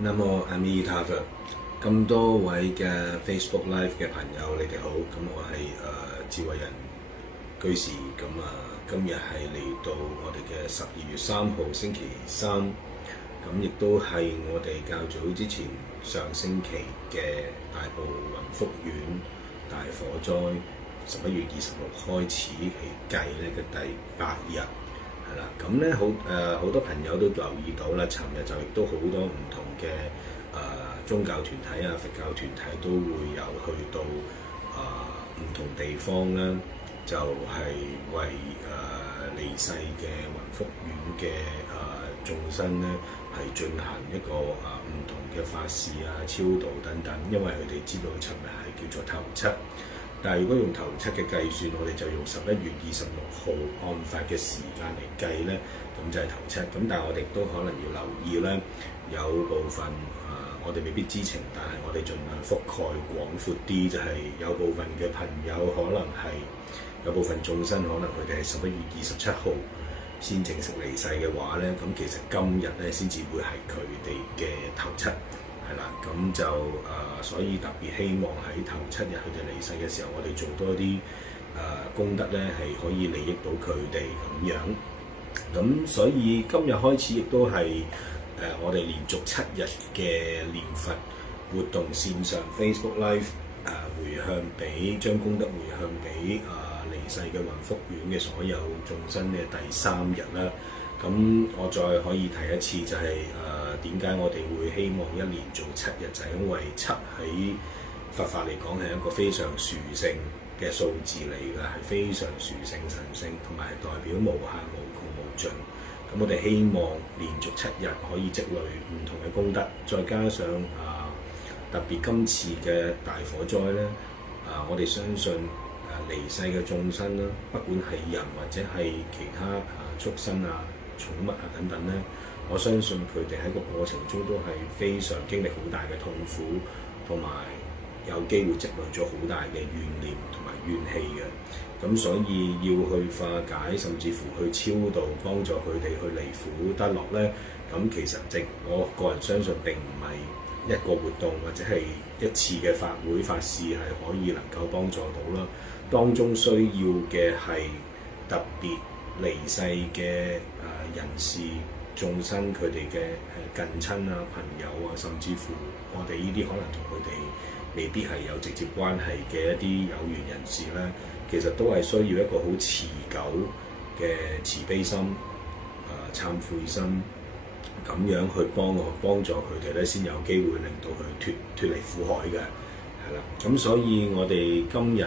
那麼阿彌陀佛，咁多位嘅 Facebook Live 嘅朋友，你哋好。咁我係智慧人居士。今日係嚟到我哋嘅12月3號星期三，咁亦都係我哋較早之前上星期嘅大埔雲福苑大火災11月26開始起計咧嘅第8日。係啦，咁咧好多朋友都留意到啦，尋日就亦都好多唔同嘅宗教團體啊、佛教團體都會有去到唔同地方啦，就係為離世嘅雲福苑嘅眾生咧係進行一個唔同嘅法事啊、超度等等，因為佢哋知道尋日係叫做頭七。但係如果用頭七嘅計算，我哋就用11月26號案發嘅時間嚟計咧，咁就係頭七。咁但係我哋都可能要留意咧，有部分我哋未必知情，但係我哋盡量覆蓋廣闊啲，就係有部分嘅朋友可能係有部分眾生，可能佢哋係11月27號先正式離世嘅話咧，咁其實今日咧先至會係佢哋嘅頭七。係啦，咁就所以特別希望喺頭7日佢哋離世嘅時候，我哋做多啲功德咧，係可以利益到佢哋咁樣。咁所以今日開始亦都係我哋連續7日嘅念佛活動線上 Facebook Live 回向俾將功德回向俾離世嘅雲福苑嘅所有眾生嘅第3日啦。咁我再可以提一次，就係點解我哋會希望一年做7日，就係因為7喺佛法嚟講係一個非常殊勝嘅數字嚟嘅，係非常殊勝神聖，同埋係代表無限無窮無盡。咁我哋希望連續7日可以積累唔同嘅功德，再加上特別今次嘅大火災咧，我哋相信離世嘅眾生啦，不管係人或者係其他畜生啊、寵物啊等等咧，我相信佢哋喺個過程中都係非常經歷好大嘅痛苦，同埋有機會積累咗好大嘅怨念同埋怨氣嘅。咁所以要去化解，甚至乎去超度，幫助佢哋去離苦得樂咧。咁其實我個人相信並唔係一個活動或者係一次嘅法會法事係可以能夠幫助到啦。當中需要嘅係特別離世嘅人士眾生，佢哋嘅近親啊、朋友啊，甚至乎我哋呢啲可能同佢哋未必係有直接關係嘅一啲有緣人士咧，其實都係需要一個好持久嘅慈悲心、懺悔心，咁樣去幫助佢哋咧，先有機會令到佢脫離苦海嘅，係啦。咁所以我哋今日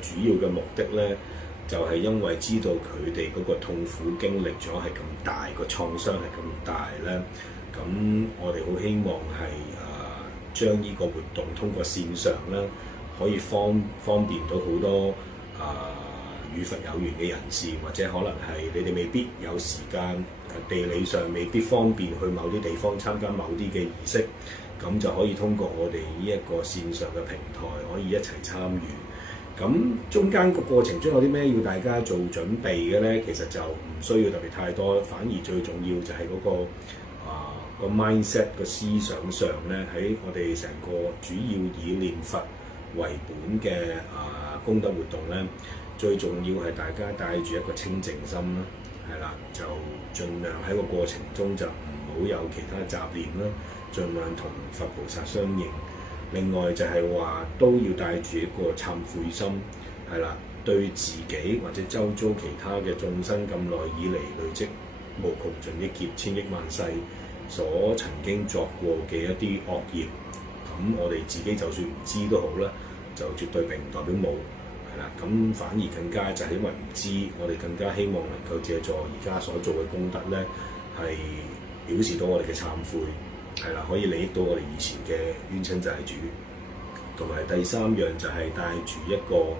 主要嘅目的咧，就係因為知道佢哋嗰個痛苦經歷咗係咁大，個創傷係咁大咧，咁我哋好希望係將呢個活動通過線上咧，可以方便到好多與佛有緣嘅人士，或者可能係你哋未必有時間，地理上未必方便去某啲地方參加某啲嘅儀式，咁就可以通過我哋呢一個線上嘅平台，可以一齊參與。咁中間個過程中有啲咩要大家做準備嘅咧？其實就唔需要特別太多，反而最重要就係嗰個 mindset 個思想上咧，喺我哋成個主要以念佛為本嘅功德活動咧，最重要係大家帶住一個清淨心啦，係啦，就盡量喺個過程中就唔好有其他雜念啦，盡量同佛菩薩相應。另外就係話都要帶住一個懺悔心，係啦，對自己或者周遭其他嘅眾生咁耐以嚟累積無窮盡億劫千億萬世所曾經作過嘅一啲惡業，咁我哋自己就算唔知都好啦，就絕對並唔代表冇，係啦，咁反而更加就係因為唔知，我哋更加希望能夠借助而家所做嘅功德咧，係表示到我哋嘅懺悔。係啦，可以利益到我哋以前嘅冤親債主，同埋第3樣就係帶住一個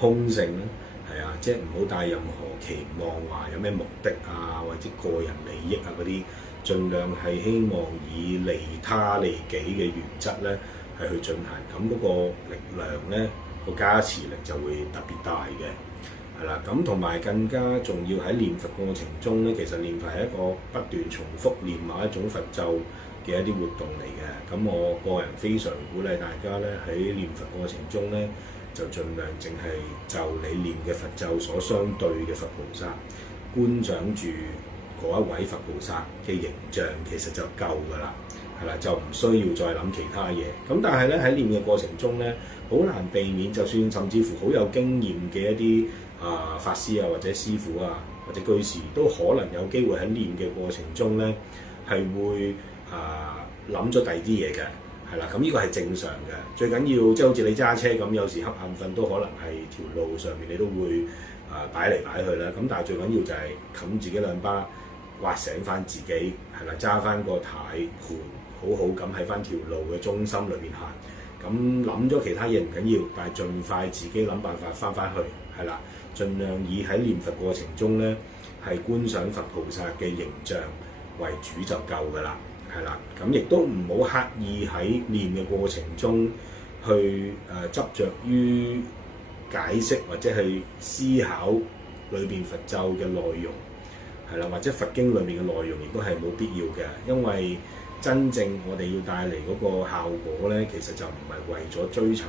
空性啦，係啊，即係唔好帶任何期望話有咩目的啊，或者個人利益啊嗰啲，盡量係希望以利他利己嘅原則咧係去進行，咁嗰個力量咧個加持力就會特別大嘅。係啦，咁同埋更加重要喺念佛過程中咧，其實念佛係一個不斷重複念某一種佛咒，嘅一啲活動嚟嘅。咁我個人非常鼓勵大家咧喺念佛過程中咧，就盡量淨係就你念嘅佛咒所相對嘅佛菩薩，觀想住嗰一位佛菩薩嘅形象，其實就夠㗎啦，係啦，就唔需要再諗其他嘢。咁但係咧喺念嘅過程中咧，好難避免，就算甚至乎好有經驗嘅一啲法師啊或者師傅啊或者居士，都可能有機會喺念嘅過程中咧係會諗咗第二啲嘢嘅。係啦，咁呢個係正常嘅。最緊要即係好似你揸車咁，有時瞌眼瞓都可能係條路上面你都會擺嚟擺去啦。咁但係最緊要就係冚自己兩巴，挖醒翻自己，係啦，揸翻個軚盤，好好咁喺翻條路嘅中心裏邊行。咁諗咗其他嘢唔緊要，但係盡快自己諗辦法翻去，係啦，盡量以喺念佛過程中咧係觀想佛菩薩嘅形象為主就夠㗎啦。係啦，咁亦都唔好刻意喺念嘅過程中去執着於解釋或者係思考裏邊佛咒嘅內容，係啦，或者佛經裏面嘅內容亦都係冇必要嘅，因為真正我哋要帶嚟嗰個效果咧，其實就唔係為咗追尋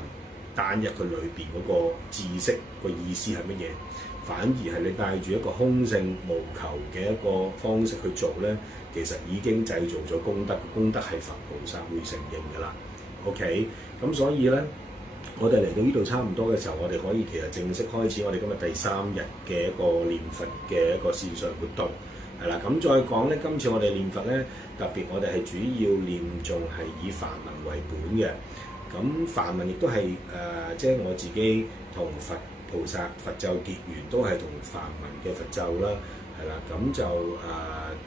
單一佢裏邊嗰個知識個意思係乜嘢，反而係你帶住一個空性無求嘅一個方式去做咧，其實已經製造咗功德，功德係佛菩薩會承認㗎啦。OK，咁所以咧，我哋嚟到呢度差唔多嘅時候，我哋可以其實正式開始我哋今日第3日嘅一個念佛嘅一個線上活動，係啦。咁再講咧，今次我哋念佛咧，特別我哋係主要念誦係以梵文為本嘅。咁梵文亦都係即係我自己同佛菩薩佛咒結緣，都係同梵文嘅佛咒啦，係啦。咁就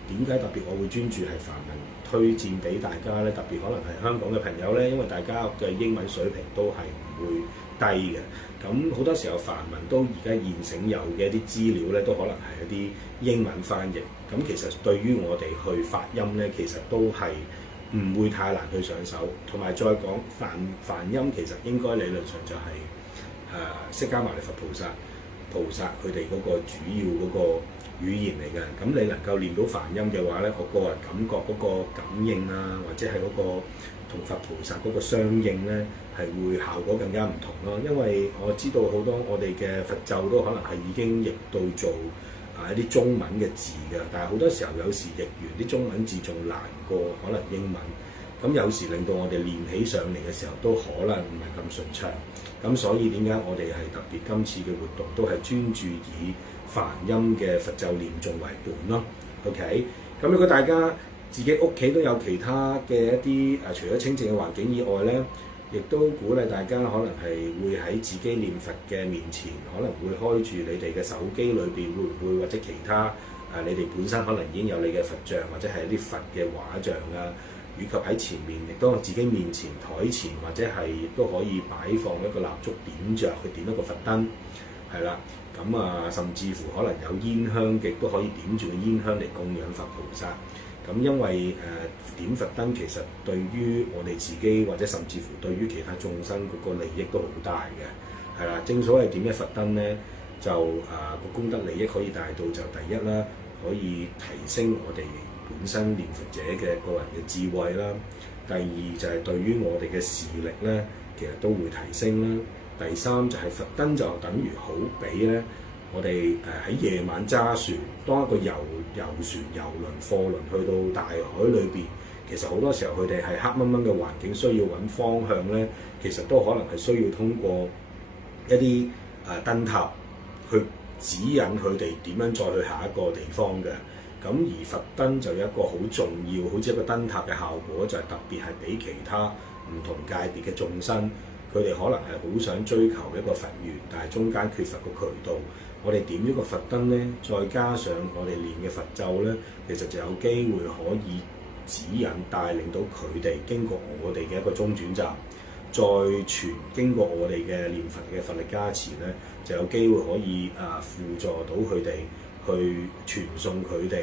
點解特別我會專注係梵文推薦俾大家咧？特別可能係香港嘅朋友咧，因為大家嘅英文水平都係唔會低嘅。咁好多時候梵文都而家現成有嘅一啲資料咧，都可能係一啲英文翻譯。咁其實對於我哋去發音咧，其實都係唔會太難去上手。同埋再講梵音，其實應該理論上就係釋迦牟尼佛菩薩佢哋嗰個主要嗰個語言嚟嘅。咁你能夠練到梵音嘅話咧，我個人感覺嗰個感應啊，或者係嗰個同佛菩薩嗰個相應咧，係會效果更加唔同咯。因為我知道好多我哋嘅佛咒都可能係已經譯到做一啲中文嘅字嘅，但係好多時候有時譯完啲中文字仲難過可能英文。咁有時令到我哋練起上嚟嘅時候都可能唔係咁順暢。咁所以點解我哋係特別今次嘅活動都係專注以梵音嘅佛咒念誦為本咯。OK， 咁如果大家自己屋企都有其他嘅一啲除咗清靜嘅環境以外咧，亦都鼓勵大家可能係會喺自己念佛嘅面前，可能會開住你哋嘅手機裏邊，會唔會或者其他你哋本身可能已經有你嘅佛像，或者係一啲佛嘅畫像啊，以及喺前面亦都自己面前台前，或者係亦都可以擺放一個蠟燭點着去點一個佛燈，係啦。咁甚至乎可能有煙香亦都可以點住個煙香嚟供養佛菩薩。咁因為點佛燈其實對於我哋自己或者甚至乎對於其他眾生嗰個利益都好大嘅，係啦。正所謂點一佛燈咧，就個功德利益可以帶到就第一啦，可以提升我哋本身念佛者嘅個人嘅智慧啦。第二就係對於我哋嘅視力咧，其實都會提升啦。第三就係佛燈就等於好比咧，我哋喺夜晚揸船，當一個遊船、遊輪、貨輪去到大海裏邊，其實好多時候佢哋係黑掹掹嘅環境，需要揾方向咧，其實都可能係需要通過一啲燈塔去指引佢哋點樣再去下一個地方嘅。咁而佛燈就有一個好重要，好似一個燈塔嘅效果，就係特別係俾其他唔同界別嘅眾生。佢哋可能係好想追求一個佛緣，但係中間缺乏個渠道。我哋點咗個佛燈咧，再加上我哋練嘅佛咒咧，其實就有機會可以指引帶領到佢哋經過我哋嘅一個中轉站，再經過我哋嘅念佛嘅佛力加持咧，就有機會可以輔助到佢哋去傳送佢哋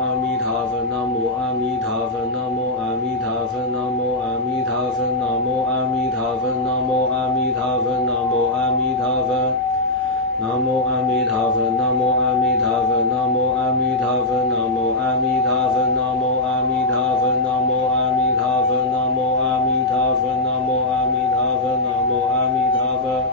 他佛，南无阿弥陀佛，南无阿弥陀佛，南无阿弥陀佛，南无阿弥陀佛，南无阿弥陀佛。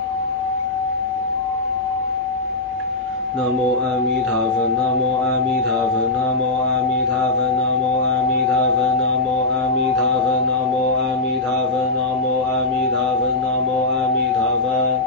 南无阿弥陀佛，南无阿弥陀佛，南无阿弥陀佛，南无阿弥陀佛，南无阿弥陀佛，南无阿弥陀佛，南无阿弥陀佛，南无阿弥陀佛。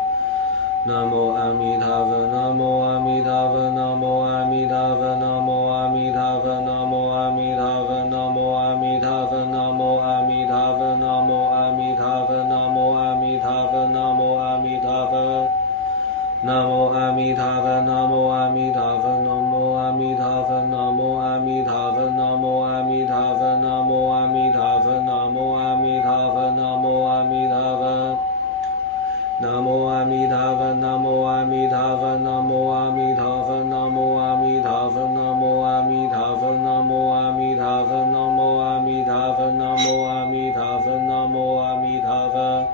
南无阿弥陀佛，南无阿弥陀佛，南无阿弥陀佛，南无阿弥陀佛，南無阿彌陀佛，南無阿彌陀佛，南無阿彌陀佛，南無阿彌陀佛，南無阿彌陀佛，南無阿彌陀佛。南無阿彌陀佛，南無阿彌陀佛，南無阿彌陀佛，南無阿彌陀佛，南無阿彌陀佛，南無阿彌陀佛，南無阿彌陀佛，南無阿彌陀佛。南無阿彌陀佛，南無阿彌陀佛，南無阿彌陀佛，南無阿彌陀佛，南無阿彌陀佛，南無阿彌陀佛，南無阿彌陀佛，南無阿彌陀佛，南無阿彌陀佛。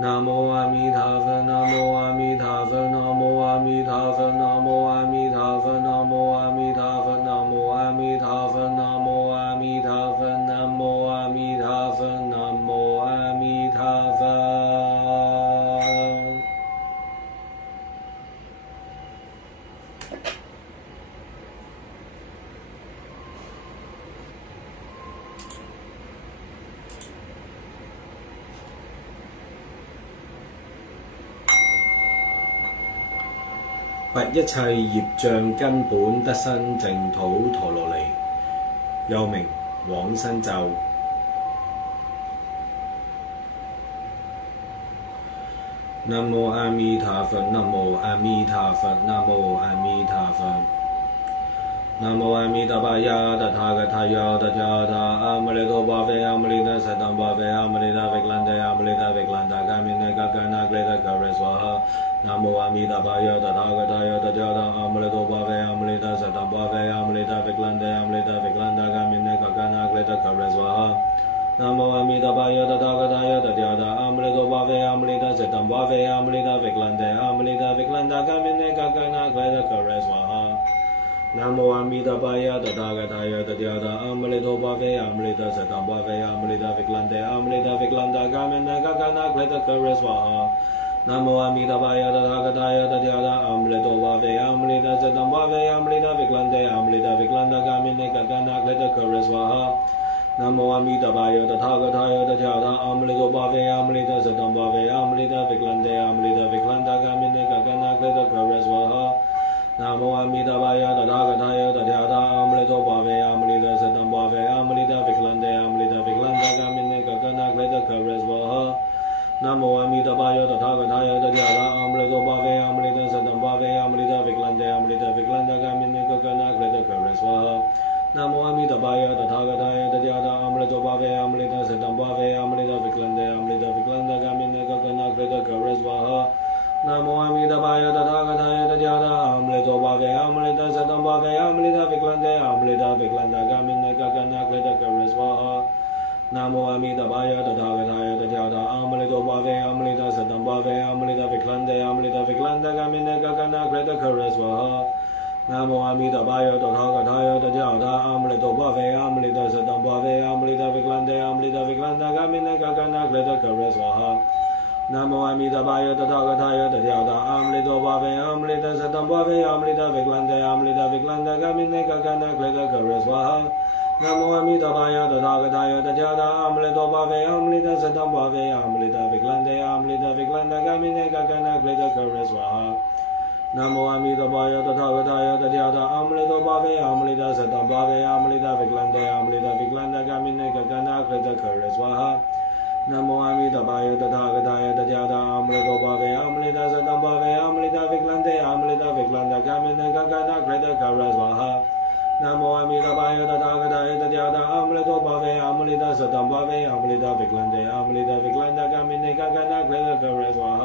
南無阿彌陀佛，南無阿彌陀佛，南無阿彌陀佛，南無阿彌陀佛，南無阿彌陀佛，南無阿彌陀佛，南無阿彌陀佛，南無阿彌陀佛，南無阿彌陀佛。拔一切業障根本得生淨土陀羅尼，又名往生咒。南無阿彌陀佛，南無阿彌陀佛，南無阿彌陀佛。南無阿彌陀佛呀，特他格他呀，特呀他阿彌陀佛佛呀，阿彌陀薩埵佛佛呀，阿彌陀佛蘭德呀，阿彌陀佛蘭達迦彌那嘎嘎那格雷特格瑞斯瓦哈。南無阿彌陀佛呀，特他格他呀，特呀他阿彌陀佛佛呀，阿彌陀薩埵佛佛呀，阿彌陀佛蘭德呀，阿彌陀佛蘭達迦彌那嘎嘎那格雷特格瑞斯瓦哈。南無阿彌陀佛呀，特他格他呀，特呀他阿彌陀佛佛呀，阿彌陀薩埵佛佛呀，阿彌陀佛蘭德呀，阿彌陀佛蘭達迦彌那嘎嘎那格雷特格瑞斯瓦哈。南無阿彌陀佛呀，特他格他呀，特呀他阿彌陀佛佛呀，阿彌陀薩埵佛佛呀，阿彌陀佛蘭德呀，阿彌陀佛蘭達迦彌那嘎嘎那格雷特格瑞斯瓦哈。南無阿彌陀佛呀，特他格他呀，特呀他阿彌陀佛佛呀，阿彌陀薩埵佛佛呀，阿彌陀佛蘭德呀，阿彌陀佛蘭達迦彌那嘎嘎那格雷特格瑞斯瓦哈。南無阿彌陀佛呀，特他格他呀，特呀他阿彌陀佛佛呀，阿彌陀薩埵佛佛呀，阿彌陀佛蘭德呀，阿彌陀佛蘭達迦彌那嘎嘎那格雷特格瑞斯瓦哈。南無阿彌陀佛呀，特他格他呀，特呀他阿彌陀佛佛呀，阿彌陀薩埵佛佛呀，阿彌陀佛蘭德呀，阿彌陀佛蘭達迦彌那嘎嘎那格雷特格瑞斯瓦哈。南無阿彌陀佛呀，特他格他呀，特呀他阿彌陀佛佛呀，阿彌陀薩埵佛佛呀，阿彌陀佛蘭德呀，阿彌陀佛蘭達迦彌那嘎嘎那格雷特格瑞斯瓦哈。南無阿彌陀佛呀，特他格他呀，特呀他阿彌陀佛佛呀，阿彌陀薩埵佛佛呀，阿彌陀佛蘭德呀，阿彌陀佛蘭達迦彌那嘎嘎那格雷特格瑞斯瓦哈。南無阿彌陀佛呀，特他格他呀，特呀他阿彌陀佛佛呀，阿彌陀薩埵佛佛呀，阿彌陀佛蘭德呀，阿彌陀佛蘭達迦彌那嘎嘎那格雷特格瑞斯瓦哈。南無阿彌陀佛呀，特他格他呀，特呀他阿彌陀佛佛呀，阿彌陀薩埵佛佛呀，阿彌陀佛蘭德呀，阿彌陀佛蘭達迦彌那嘎嘎那格雷特格瑞斯瓦哈。南無阿彌陀佛呀，特他格他呀，特呀他阿彌陀佛佛呀，阿彌陀薩埵佛佛呀，阿彌陀佛蘭德呀，阿彌陀佛蘭達迦彌那嘎嘎那格雷特格瑞斯瓦哈。南無阿彌陀佛呀，特他格他呀，特呀他阿彌陀佛佛呀，阿彌陀薩埵佛佛呀，阿彌陀佛蘭德呀，阿彌陀佛蘭達迦彌那嘎嘎那格雷特格瑞斯瓦哈。南無阿彌陀佛呀，特他格他呀，特呀他阿彌陀佛佛呀，阿彌陀薩埵佛佛呀，阿彌陀佛蘭德呀，阿彌陀佛蘭達迦彌那嘎嘎那格雷特格瑞斯瓦哈。南無阿彌陀佛呀，特他格他呀，特呀他阿彌陀佛佛呀，阿彌陀薩埵佛佛呀，阿彌陀佛蘭德呀，阿彌陀佛蘭達迦彌那嘎嘎那格雷特格瑞斯瓦哈。南無阿彌陀佛呀，特他格他呀，特呀他阿彌陀佛佛呀，阿彌陀薩埵佛佛呀，阿彌陀佛蘭德呀，阿彌陀佛蘭達迦彌那嘎嘎那格雷特格瑞斯瓦哈。南無阿彌陀佛呀，特他格他呀，特呀他阿彌陀佛佛呀，阿彌陀薩埵佛佛呀，阿彌陀佛蘭德呀，阿彌陀佛蘭達迦彌那嘎嘎那格雷特格瑞斯瓦哈。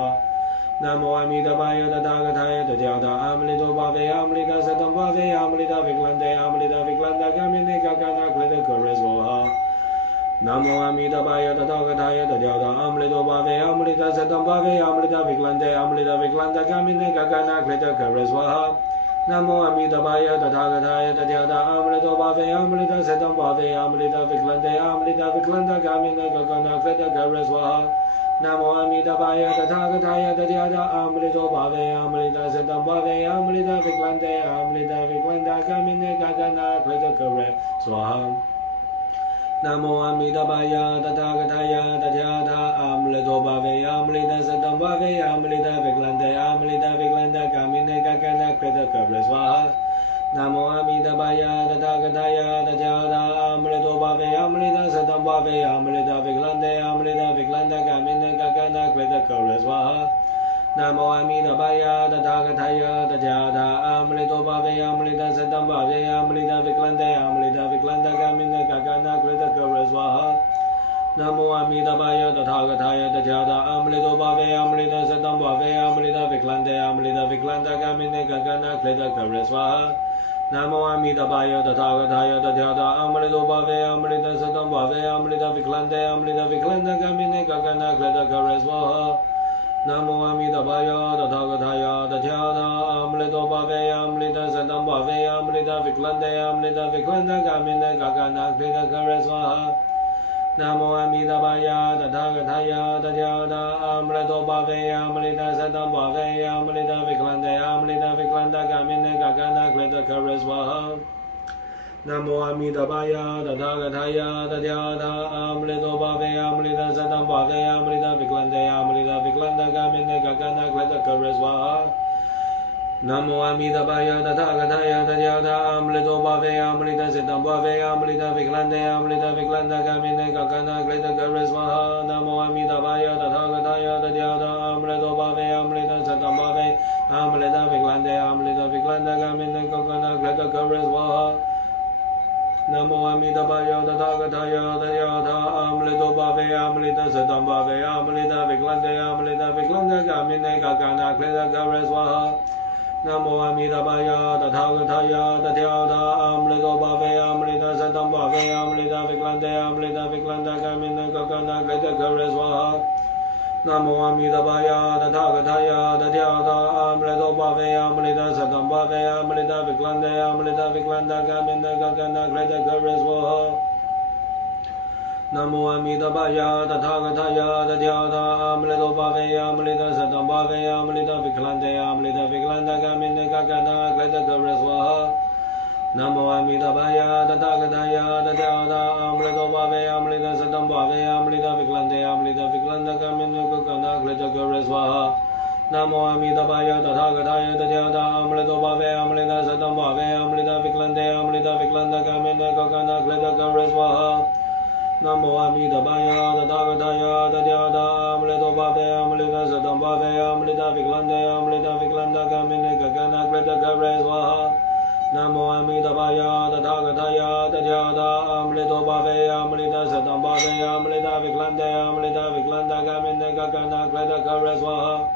南無阿彌陀佛呀，特他格他呀，特呀他阿彌陀佛佛呀，阿彌陀薩埵佛佛呀，阿彌陀佛蘭德呀，阿彌陀佛蘭達迦彌那嘎嘎那格雷特格瑞斯瓦哈。南無阿彌陀佛呀，特他格他呀，特呀他阿彌陀佛佛呀，阿彌陀薩埵佛佛呀，阿彌陀佛蘭德呀，阿彌陀佛蘭達迦彌那嘎嘎那格雷特格瑞斯瓦哈。Namo Amitabhaya Tathagathaya Tathagata Amrito Bhave Amrita Siddham Bhave Amrita Viklanda Gamina Gagana Krita Gareswaha Namo Amitabhaya Tathagathaya Tathagata Amrito Bhave Amrita Siddham Bhave Amrita Viklanda Gamina Gagana Krita Gareswaha Namo Amitabhaya Tathagathaya Tathagata Amrito Bhave Amrita Siddham Bhave Amrita Viklanda Gamina Gagana Krita Gareswaha Namo Amitabhaya Tathagathaya Tathagata Amrito Bhave Amrita Siddham Bhave Amrita Viklanda Gamina Gagana Krita Gareswaha Namo Amitabhaya Tathagathaya Tathagata Amrito Bhave Amrita Siddham Bhave Amrita Viklanda Gamina Gagana Krita Gareswaha Namo Amitabhaya Tathagathaya Tathagata Amrito Bhave Amrita Siddham Bhave Amrita Viklanda Gamina Gagana Krita Gareswaha Namo Amitabhaya Tathagathaya Tathagata Amrito Bhave Amrita Siddham Bhave Amrita Viklanda Gamina Gagana Krita Gareswaha Namo Amitabhaya Tathagathaya Tathagata Amrito Bhave Amrita Siddham Bhave Amrita Viklanda Gamina Gagana Krita Gareswaha Namo Amitabhaya Tathagathaya Tathagata Amrito Bhave Amrita Siddham Bhave Amrita Viklanda Gamina Gagana Krita Gareswaha Namo Amitabhaya Tathagathaya Tathagata Amrito Bhave Amrita Siddham Bhave Amrita Viklanda Gamina Gagana Krita Gareswaha Namo Amitabhaya Tathagathaya Tathagata Amrito Bhave Amrita Siddham Bhave Amrita Viklanda Gamina Gagana Krita Gareswaha Namo Amitabhaya Tathagathaya Tathagata Amrito Bhave Amrita Siddham Bhave Amrita Viklanda Gamina Gagana Krita Gareswaha Namo Amitabhaya Tathagathaya Tathagata Amrito Bhave Amrita Siddham Bhave Amrita Viklanda Gamina Gagana Krita Gareswaha Namo Amitabhaya Tathagathaya Tathagata Amrito Bhave Amrita Siddham Bhave Amrita Viklanda Gamina Gagana Krita Gareswaha Namo Amitabhaya Tathagathaya Tathagata Amrito Bhave Amrita Siddham Bhave Amrita Viklanda Gamina Gagana Krita Gareswaha Namo Amitabhaya Tathagathaya Tathagata Amrito Bhave Amrita Siddham Bhave Amrita Viklanda Gamina Gagana Krita Gareswaha Namo Amitabhaya Tathagathaya Tathagata Amrito Bhave Amrita Siddham Bhave Amrita Viklanda Gamina Gagana Krita Gareswaha Namo Amitabhaya Tathagathaya Tathagata Amrito Bhave Amrita Siddham Bhave Amrita Viklanda Gamina Gagana Krita Gareswaha Namo Amitabhaya Tathagathaya Tathagata Amrito Bhave Amrita Siddham Bhave Amrita Viklanda Gamina Gagana Krita Gareswaha Namo Amitabhaya Tathagathaya Tathagata Amrito Bhave Amrita Siddham Bhave Amrita Viklanda Gamina Gagana Krita Gareswaha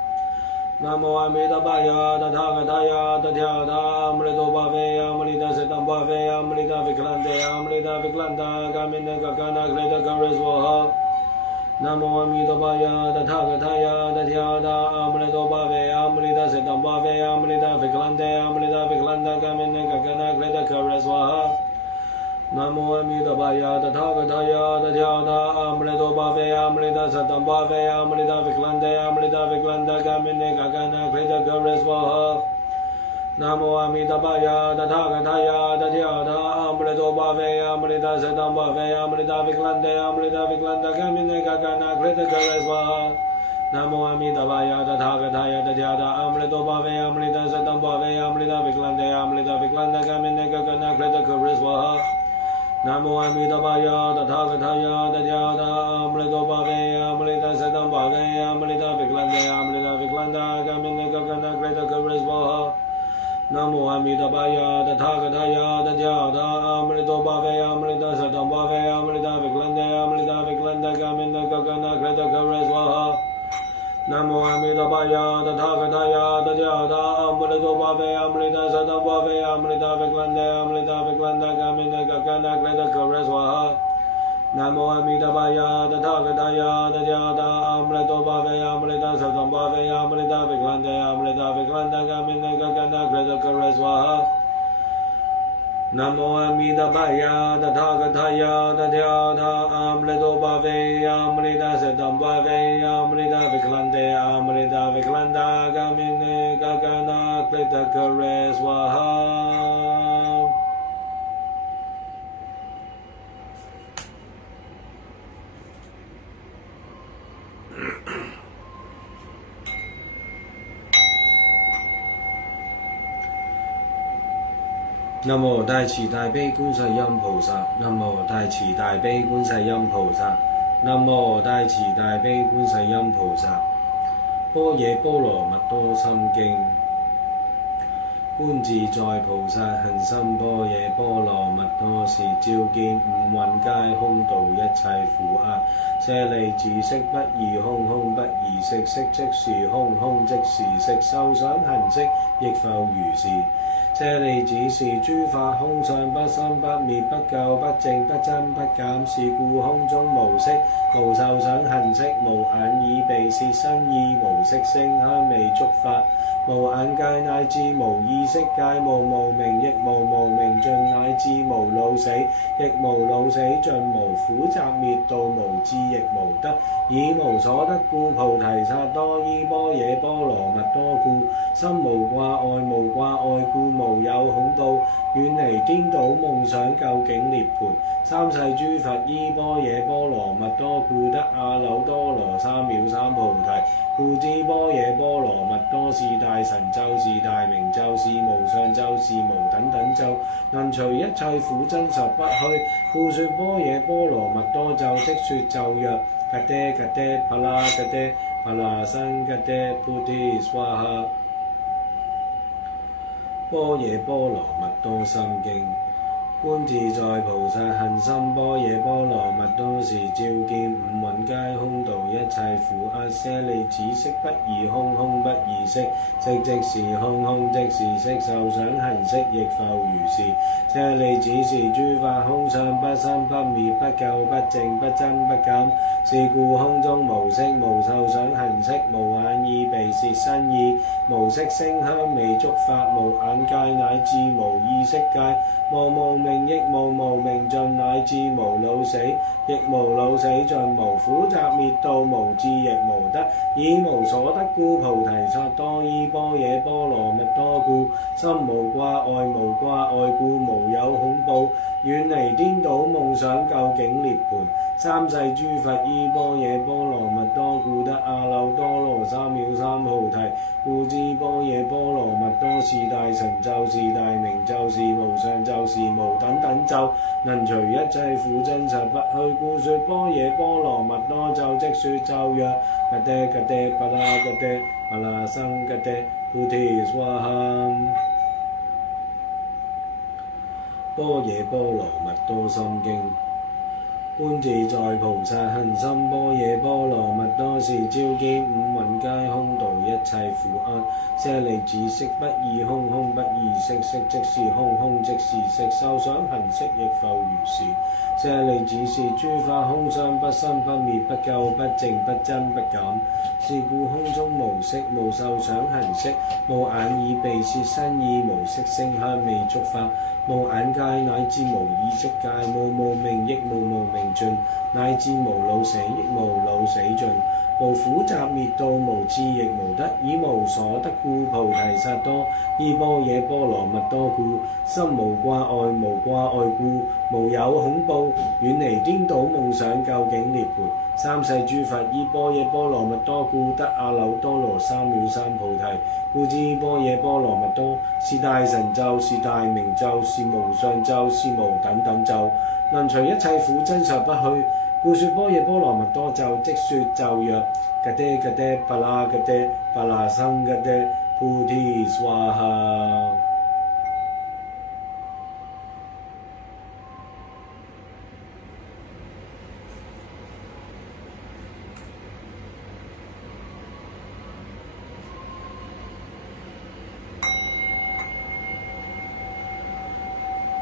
Namo Amitabhaya Tathagathaya Tathagata Amrito Bhave Amrita Siddham Bhave Amrita Viklanda Gamina Gagana Krita Gareswaha Namo Amitabhaya Tathagathaya Tathagata Amrito Bhave Amrita Siddham Bhave Amrita Viklanda Gamina Gagana Krita Gareswaha Namo Amitabhaya Tathagathaya Tathagata Amrito Bhave Amrita Siddham Bhave Amrita Viklanda Gamina Gagana Krita Gareswaha Namo Amitabhaya Tathagathaya Tathagata Amrito Bhave Amrita Siddham Bhave Amrita Viklanda Gamina Gagana Krita Gareswaha Namo Amitabhaya Tathagathaya Tathagata Amrito Bhave Amrita Siddham Bhave Amrita Viklanda Gamina Gagana Krita Gareswaha Namo Amitabhaya Tathagathaya Tathagata Amrito Bhave Amrita Siddham Bhave Amrita Viklanda Gamina Gagana Krita Gareswaha Namo Amitabhaya Tathagathaya Tathagata Amrito Bhave Amrita Siddham Bhave Amrita Viklanda Gamina Gagana Krita Gareswaha Namo Amitabhaya Tathagathaya Tathagata Amrito Bhave Amrita Siddham Bhave Amrita Viklanda Gamina Gagana Krita Gareswaha 南無阿彌陀佛呀，得他格他呀，得迦他阿彌陀巴菲呀，彌陀薩埵巴菲呀，彌陀毘克蘭帝呀，彌陀毘克蘭帝噶彌尼噶噶那格得格瑞斯瓦哈。南無阿彌陀佛呀，得他格他呀，得迦他阿彌陀巴菲呀，彌陀薩埵巴菲呀，彌陀毘克蘭帝呀，彌陀毘克蘭帝噶彌尼噶噶那格得格瑞斯瓦哈。南無大慈大悲觀世音菩薩，南無大慈大悲觀世音菩薩，南無大慈大悲觀世音菩薩。般若波羅蜜多心經。觀自在菩薩行深般若波羅蜜多時，照見五蘊皆空，度一切苦厄。舍利子，色不異空，空不異色，色即是空，空即是色，受想行識亦復如是。舍利子，是諸法空相，不生不滅，不垢不淨，不增不減。是故空中無色，無受想行識，無眼耳鼻舌身意，無色聲香味觸法，無眼界乃至無意識界，無無明亦無無明盡，乃至無老死亦無老死盡，無苦集滅道，無智亦無得。以無所得故，菩提薩埵依般若波羅蜜多故，心無掛礙，無掛礙故，無有恐怖，遠離顛倒夢想，究竟涅槃。三世諸佛依般若波羅蜜多故，得阿耨多羅三藐三菩提。故知般若波羅蜜多是大神咒，是大明咒，是無上咒，是無等等咒，能除一切苦真實不虛。故說般若波羅蜜多咒，即說咒曰：格爹格爹帕拉格爹帕拉僧格爹菩提薩哇哈。般若波羅蜜多心經。觀自在菩薩行深般若波羅蜜多時，照見五蘊皆空，度一切苦厄。舍利子，色不異空，空不異色，色即是空，空即是色，受想行識亦復如是。舍利子，是諸法空相，不生不滅，不垢不淨，不增不減。是故空中無色，無受想行識，無眼耳鼻舌身意，無色聲香味觸法，無眼界乃至無意識界，無無明亦無無明盡，乃至無老死亦無老死盡，無苦集滅道，無智亦無得。以無所得故，菩提薩埵依般若波羅蜜多故，心無掛礙，無掛礙故，無有恐怖，遠離顛倒夢想，究竟涅槃。三世諸佛依般若波羅蜜多故，得阿耨多羅三藐三菩提。故知般若波羅蜜多是大神咒，是大明咒，是無上咒，是無等等咒，能除一切苦真實不虛。故說般若波羅蜜多咒，即說咒曰：格爹格爹帕拉格爹帕拉僧格爹菩提薩哇哈。般若波羅蜜多心經。觀自在菩薩行深般若波羅蜜多時，照見五蘊皆空，度一切苦厄。舍利子，色不異空，空不異色，色即是空，空即是色，受想行識亦復如是。舍利子，是諸法空相，不生不滅，不垢不淨，不增不減。是故空中無色，無受想行識，無眼耳鼻舌身意，無色聲香味觸法，無眼界乃至無意識界，無無明亦無無明盡，乃至無老死亦無老死盡，無苦集滅道，無智亦無得。以無所得故，菩提薩埵依般若波羅蜜多故，心無掛礙，無掛礙故，無有恐怖，遠離顛倒夢想，究竟涅槃。三世諸佛依般若波羅蜜多故，得阿耨多羅三藐三菩提。故知般若波羅蜜多是大神咒，是大明咒，是無上咒，是無等等咒，能除一切苦真實不虛。故說般若波羅蜜多咒，即說咒曰：格爹格爹帕拉格爹帕拉僧格爹菩提薩哇哈。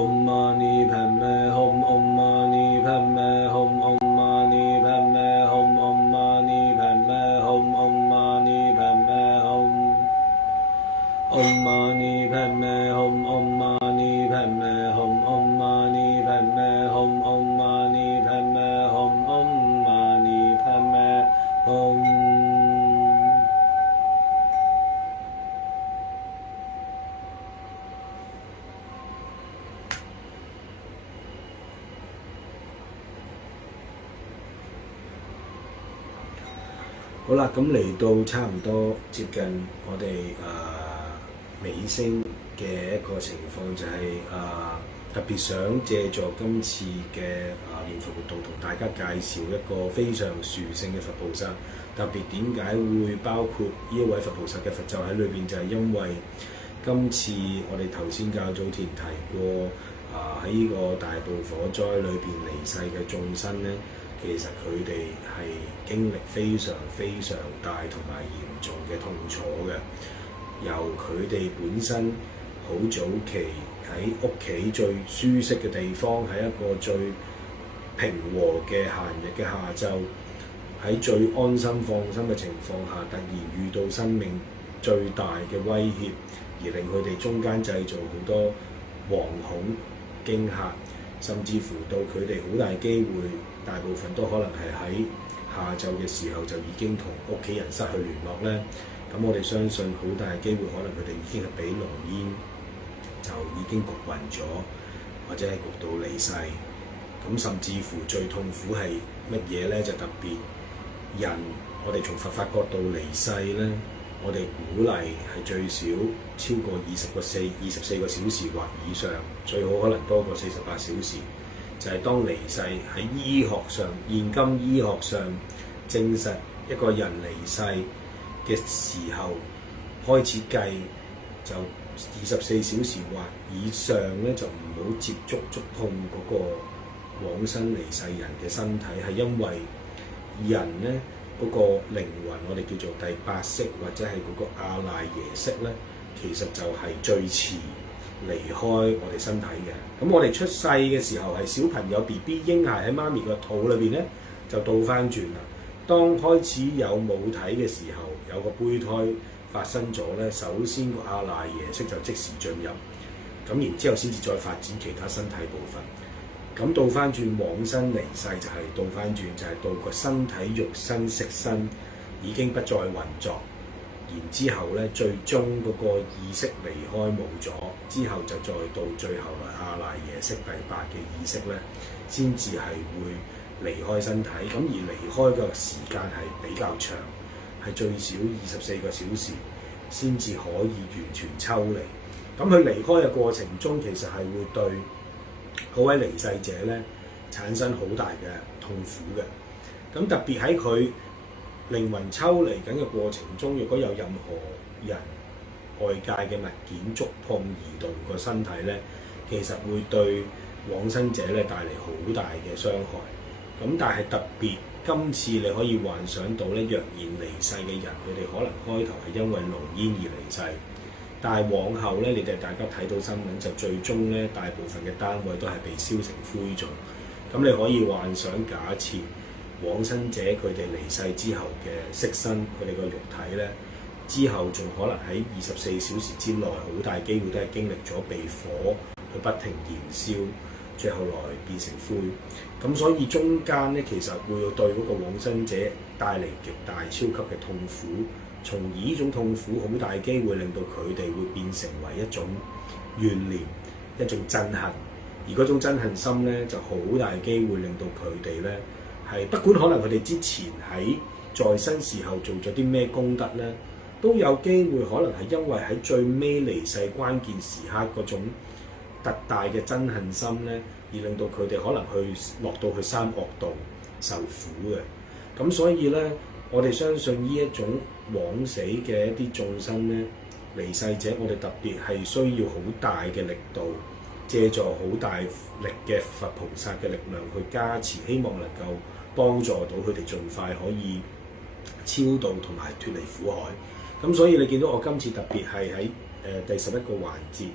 Om Mani Padme Hum Om Mani Padme Hum Om Mani Padme Hum Om Mani Padme Hum Om Mani Padme Hum Om Mani Padme Hum Om Mani Padme Hum Om Mani Padme Hum Om Mani Padme Hum Om Mani Padme Hum。好啦，咁嚟到差唔多接近我哋尾聲嘅一個情況，就係特別想借助今次嘅念佛活動，同大家介紹一個非常殊勝嘅佛菩薩。特別點解會包括呢一位佛菩薩嘅佛咒喺裏邊，就係因為今次我哋頭先較早前提過喺呢個大埔火災裏邊離世嘅眾生咧。其實佢哋係經歷非常非常大同埋嚴重嘅痛楚嘅，由佢哋本身好早期喺屋企最舒適嘅地方，喺一個最平和嘅閒日嘅下晝，喺最安心放心嘅情況下，突然遇到生命最大嘅威脅，而令佢哋中間製造好多惶恐驚嚇，甚至乎到佢哋好大機會。大部分都可能係喺下晝嘅時候就已經同屋企人失去聯絡咧。咁我哋相信好大機會，可能佢哋已經係俾濃煙就已經焗暈咗，或者係焗到離世。咁甚至乎最痛苦係乜嘢咧？就特別人，我哋從佛法角度離世咧，我哋鼓勵係最少超過24個小時或以上，最好可能多過48小時。就係當離世喺醫學上，現今醫學上證實一個人離世嘅時候開始計，就24小時或以上咧，就唔好接觸觸碰嗰個往生離世人嘅身體，係因為人咧嗰個靈魂，我哋叫做第八識或者係嗰個阿賴耶識咧，其實就係最遲離開我哋身體嘅。咁我哋出世嘅時候係小朋友 BB 嬰孩喺媽咪個肚裏邊咧，就倒翻轉啦。當開始有母體嘅時候，有個胚胎發生咗咧，首先個阿賴耶識就即時進入，咁然之後先至再發展其他身體部分。咁倒翻轉往生離世就係倒翻轉，就係到個身體肉身色身已經不再運作。然之後咧，最終嗰個意識離開冇咗，之後就再到最後阿賴耶識第八嘅意識咧，先至係會離開身體。咁而離開嘅時間係比較長，係最少24個小時先至可以完全抽離。咁佢離開嘅過程中，其實係會對嗰位離世者咧產生好大嘅痛苦嘅。咁特別喺佢靈魂抽離緊嘅過程中，如果有任何人外界嘅物件觸碰移動個身體咧，其實會對往生者咧帶嚟好大嘅傷害。咁但係特別今次你可以幻想到咧，若然離世嘅人，佢哋可能開頭係因為濃煙而離世，但係往後咧，你哋大家睇到新聞就最終咧，大部分嘅單位都係被燒成灰燼。咁你可以幻想假設往生者佢哋離世之後嘅色身，佢哋個肉體咧，之後仲可能喺24小時之內，好大機會都係經歷咗被火去不停燃燒，最後來變成灰。咁所以中間咧，其實會對嗰個往生者帶嚟極大超級嘅痛苦，從而呢種痛苦好大機會令到佢哋會變成為一種怨念、一種憎恨，而嗰種憎恨心咧就好大機會令到佢哋咧係不管可能佢哋之前喺在生時候做咗啲咩功德咧，都有機會可能係因為喺最尾離世關鍵時刻嗰種特大嘅憎恨心咧，而令到佢哋可能去落到去三惡道受苦嘅。咁所以咧，我哋相信呢一種枉死嘅一啲眾生咧，離世者，我哋特別係需要好大嘅力度，借助好大力嘅佛菩薩嘅力量去加持，希望能夠幫助到佢哋盡快可以超度同埋脫離苦海。咁所以你見到我今次特別係喺第11個環節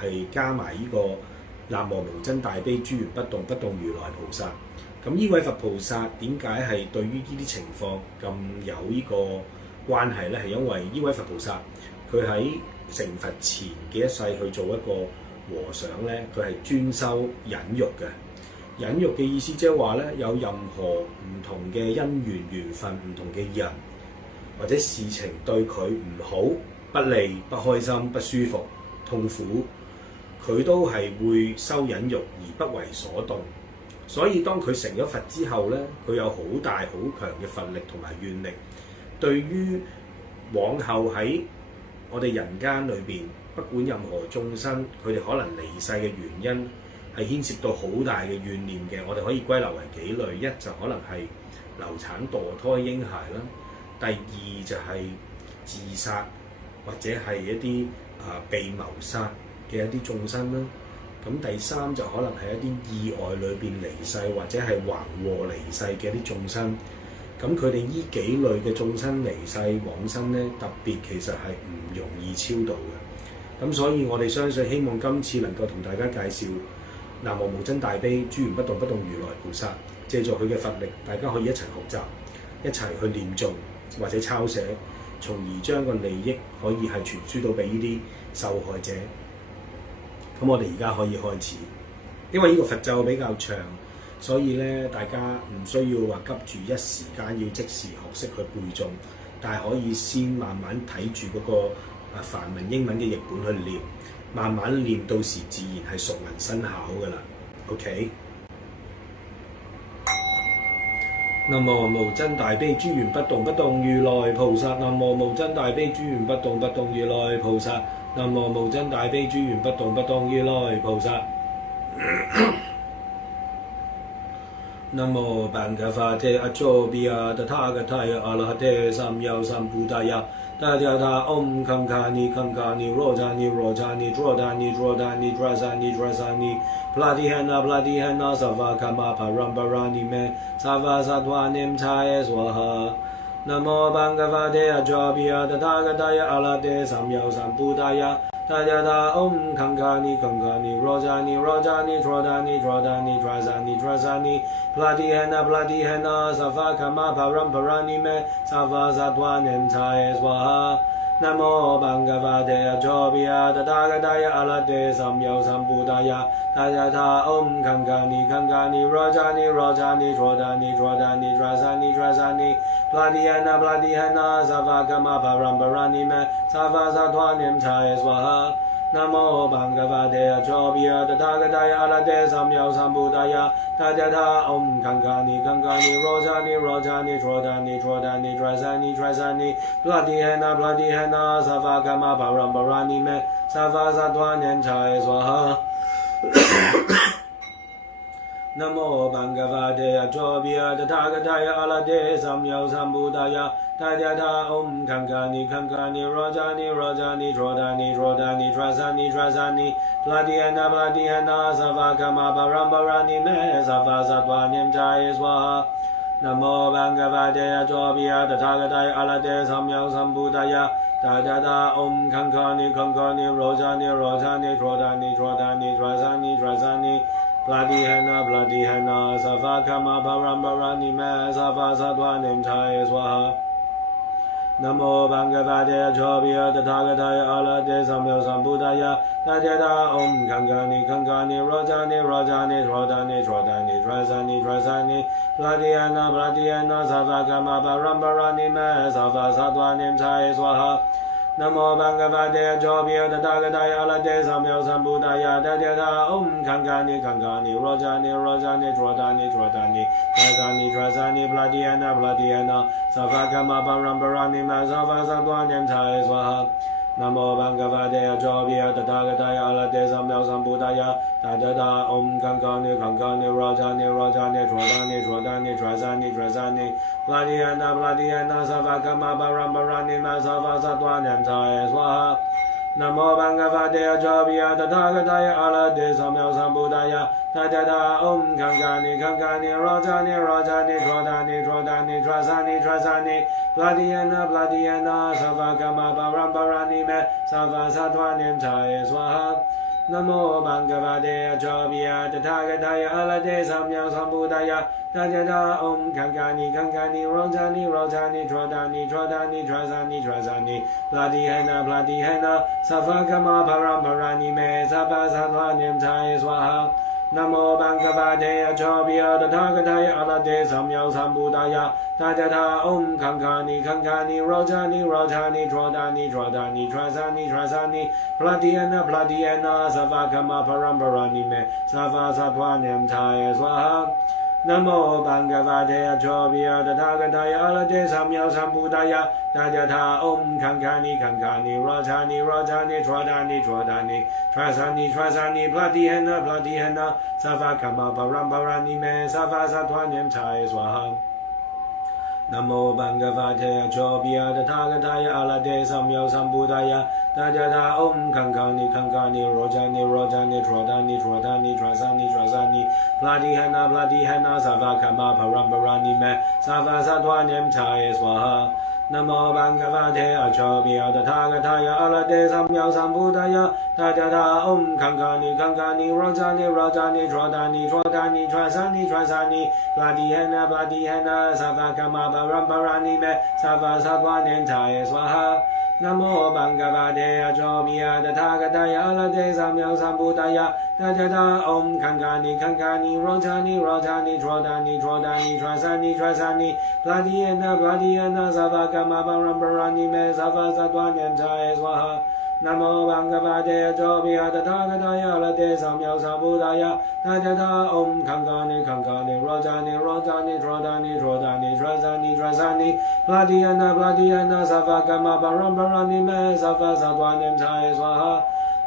係加埋呢個南無無真大悲諸緣不動不動如來菩薩。咁呢位佛菩薩點解係對於呢啲情況咁有呢個關係咧？係因為呢位佛菩薩佢喺成佛前嘅一世去做一個和尚咧，佢係專修忍辱嘅。忍辱嘅意思即係話咧，有任何唔同嘅因緣緣分、唔同嘅人或者事情對佢唔好、不利、不開心、不舒服、痛苦，佢都係會修忍辱而不為所動。所以當佢成咗佛之後咧，佢有好大好強嘅佛力同埋願力，對於往後喺我哋人間裏邊，不管任何眾生，佢哋可能離世嘅原因係牽涉到好大嘅怨念嘅，我哋可以歸納為幾類：一就可能係流產墮胎嬰孩啦；第二就係自殺或者係一啲被謀殺嘅一啲眾生啦。咁第三就可能係一啲意外裏邊離世或者係橫禍離世嘅一啲眾生。咁佢哋呢幾類嘅眾生離世往生咧，特別其實係唔容易超度嘅。咁所以我哋相信，希望今次能夠同大家介紹南無無真大悲諸緣不動不動如來菩薩，借助佢嘅佛力，大家可以一齊學習，一齊去念誦或者抄寫，從而將個利益可以係傳輸到俾呢啲受害者。咁我哋而家可以開始，因為呢個佛咒比較長，所以咧大家唔需要話急住一時間要即時學識去背誦，但係可以先慢慢睇住嗰個梵文英文嘅譯本去念，慢慢念，到時自然係熟能生巧㗎啦。OK。南無無真大悲諸緣不動不動如來菩薩，南無無真大悲諸緣不動不動如來菩薩，南無無真大悲諸緣不動不動如來菩薩。南無班伽伐提阿閦比亞特他ဂ他耶阿拉哈提三藐三菩提亞大家他唵康卡尼康卡尼羅迦尼羅迦尼卓達尼卓達尼卓薩尼卓薩尼普拉提漢那普拉提漢那薩瓦卡瑪帕ram巴拉尼咩薩瓦薩陀念查耶娑哈。南無班伽伐提阿閦比亞特他ဂ他耶阿拉哈提三藐三菩提亞大家他唵康卡尼康卡尼羅迦尼羅迦尼卓達尼卓達尼卓薩尼卓薩尼普拉提漢那普拉提漢那薩瓦卡瑪帕ram巴拉尼咩薩瓦薩陀念查耶娑哈。南無班伽伐提阿閦比亞特他ဂ他耶阿拉哈提三藐三菩提亞大家他唵康卡尼康卡尼羅迦尼羅迦尼卓達尼卓達尼卓薩尼卓薩尼普拉提漢那普拉提漢那薩瓦卡瑪帕ram巴拉尼咩薩瓦薩陀念查耶娑哈。南無班伽伐提阿閦比亞特他ဂ他耶阿拉哈提三藐三菩提亞大家他唵康卡尼康卡尼羅迦尼羅迦尼卓達尼卓達尼卓薩尼卓薩尼普拉提漢那普拉提漢那薩瓦卡瑪帕ram巴拉尼咩薩瓦薩陀念查耶娑哈。南無班伽伐提阿閦比亞特他ဂ他耶阿拉哈提三藐三菩提亞大家他唵康卡尼康卡尼羅迦尼羅迦尼卓達尼卓達尼卓薩尼卓薩尼普拉提漢那普拉提漢那薩瓦卡瑪帕ram巴拉尼咩薩瓦薩陀念查耶娑哈。南無班伽伐提阿閦比亞特他ဂ他耶阿拉哈提三藐三菩提亞大家他唵康卡尼康卡尼羅迦尼羅迦尼卓達尼卓達尼卓薩尼卓薩尼普拉提漢那普拉提漢那薩瓦卡瑪帕ram巴拉尼咩薩瓦薩陀念查耶娑哈。南無班伽伐提阿閦比亞特他ဂ他耶阿拉哈提三藐三菩提亞大家他唵康卡尼康卡尼羅迦尼羅迦尼卓達尼卓達尼卓薩尼卓薩尼普拉提漢那普拉提漢那薩瓦卡瑪帕ram巴拉尼咩薩瓦薩陀念查耶娑哈。南無班伽伐提阿閦比亞特他ဂ他耶阿拉哈提三藐三菩提亞大家他唵康卡尼康卡尼羅迦尼羅迦尼卓達尼卓達尼卓薩尼卓薩尼普拉提漢那普拉提漢那薩瓦卡瑪帕ram巴拉尼咩薩瓦薩陀念查耶娑哈。南無班伽伐提阿閦比亞特他ဂ他耶阿拉哈提三藐三菩提亞大家他唵康卡尼康卡尼羅迦尼羅迦尼卓達尼卓達尼卓薩尼卓薩尼普拉提漢那普拉提漢那薩瓦卡瑪帕ram巴拉尼咩薩瓦薩陀念查耶娑哈。南無班伽伐提阿閦比亞特他ဂ他耶阿拉哈提三藐三菩提亞大家他唵康卡尼康卡尼羅迦尼羅迦尼卓達尼卓達尼卓薩尼卓薩尼普拉提漢那普拉提漢那薩瓦卡瑪帕ram巴拉尼咩薩瓦薩陀念查耶娑哈。Namo Bhagavate Achabhya Tathagataya Alate Samya Sambuddhaya Tathata Om Kankani Kankani Rojani Rojani Trodani Trodani Trazani Trazani Bladihena Safakama Paramparani Me Sapa Sattvanim Thai Swaha Namo Bhagavate Achabhya Tathagataya Alate Samya Sambuddhaya Tathata Om Kankani Kankani Rojani Rojani Trodani Trodani Trazani Trazani Bladihena Savakama Paramparani Me Sava Sattvanim Thai Swaha Namo Bhagavate Achabhya Tathagataya Alate Samya Sambuddhaya Tathata Om Kankani Kankani Rojani Rojani Trodani Trodani Trazani Trazani Bladihena Savakama Paramparani Me Sava Sattvanim Thai Swaha Namo Bhagavate Achabhya Tathagataya Alate Samya Sambuddhaya Tathata Om Kankani Kankani Rojani Rojani Trodani Trodani Trazani Trazani Bladihena Savakama Paramparani Me Sava Sattvanim Thai Swaha Namo Bhagavate Achabhya Tathagataya Alate Samya Sambuddhaya Tathata Om Kankani Kankani Rojani Rojani Trodani Trodani Trazani Trazani Bladihena Savakama Paramparani Me Sava Sattvanim Thai Swaha Namo Bhagavate Achabhya Tathagataya Alate Samya Sambuddhaya Tathata Om Kankani Kankani Rojani Rojani Trodani Trodani Trazani Trazani Bladihena Savakama Paramparani Me Sava Sattvanim Thai Swaha Namo Bhagavate Achabhya Tathagataya Alate Samya Sambuddhaya Tathata Om Kankani Kankani Rojani Rojani Trodani Trodani Trazani Trazani Bladihena Savakama Paramparani Me Sava Sattvanim Thai Swaha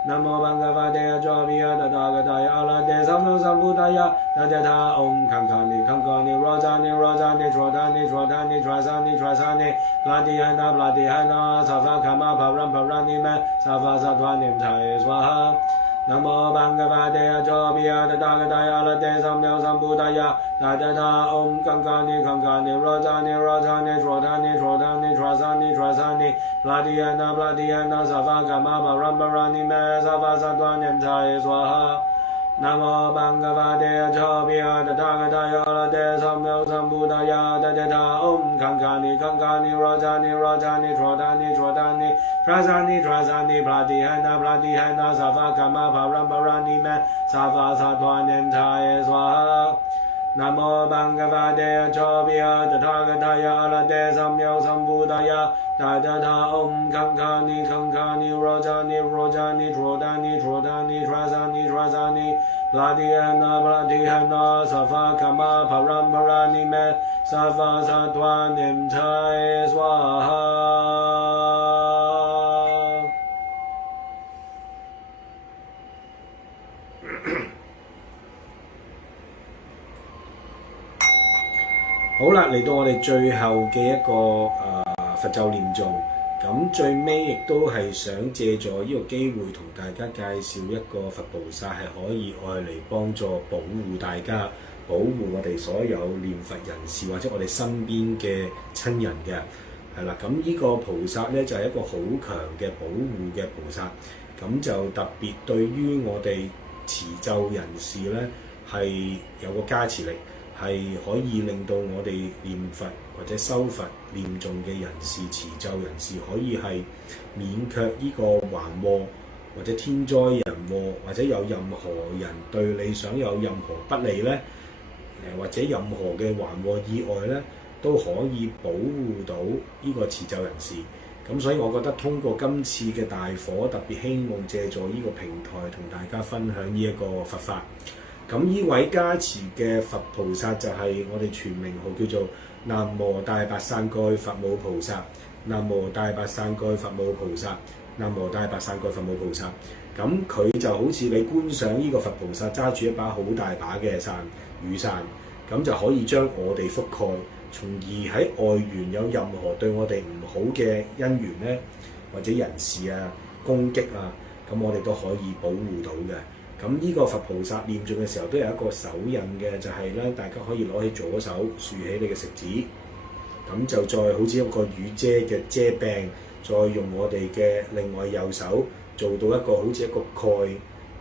Namo Bhagavate Achabhya Tathagataya Alate Samya Sambuddhaya Tathata Om Kankani Kankani Rojani Rojani Trodani Trodani Trazani Trazani Bladihena Savakama Paramparani Me Sava Sattvanim Thai Swaha Namo Bhagavate Achabhya Tathagataya Alate Samya Sambuddhaya Tathata Om Kankani Kankani Rojani Rojani Trodani Trodani Trazani Trazani Bladihena Savakama Paramparani Me Sava Sattvanim Thai Swaha Namo Bhagavate Achabhya Tathagataya Alate Samya Sambuddhaya Tathata Om Kankani Kankani Rojani Rojani Trodani Trodani Trazani Trazani Bladihena Savakama Paramparani Me Sava Sattvanim Thai Swaha Namo Bhagavate Achabhya Tathagataya Alate Samya Sambuddhaya Tathata Om Kankani Kankani Rojani Rojani Trodani Trodani Trazani Trazani Bladihena Savakama Paramparani Me Sava Sattvanim Thai Swaha好啦，嚟到我哋最後嘅一個佛咒念誦，咁最尾亦都係想借助呢個機會同大家介紹一個佛菩薩係可以愛嚟幫助保護大家，保護我哋所有念佛人士或者我哋身邊嘅親人嘅，係啦。咁呢個菩薩咧就係一個好強嘅保護嘅菩薩，咁就特別對於我哋持咒人士咧係有個加持力。係可以令到我哋念佛或者修佛念誦嘅人士、持咒人士可以係免卻呢個橫禍或者天災人禍，或者有任何人對你想有任何不利咧，或者任何嘅橫禍意外咧，都可以保護到呢個持咒人士。咁所以我覺得通過今次嘅大火，特別希望借助呢個平台同大家分享呢一個佛法。咁呢位加持嘅佛菩薩就係我哋全名號叫做南無大白傘蓋佛母菩薩，南無大白傘蓋佛母菩薩，南無大白傘蓋佛母菩薩。咁佢就好似你觀想呢個佛菩薩揸住一把好大把嘅傘雨傘，咁就可以將我哋覆蓋，從而喺外緣有任何對我哋唔好嘅因緣咧，或者人事啊、攻擊啊，咁我哋都可以保護到嘅。咁呢個佛菩薩念誦嘅時候都有一個手印嘅，就係咧大家可以攞起左手豎起你嘅食指，咁就再好似一個雨遮嘅遮柄，再用我哋嘅另外右手做到一個好似一個蓋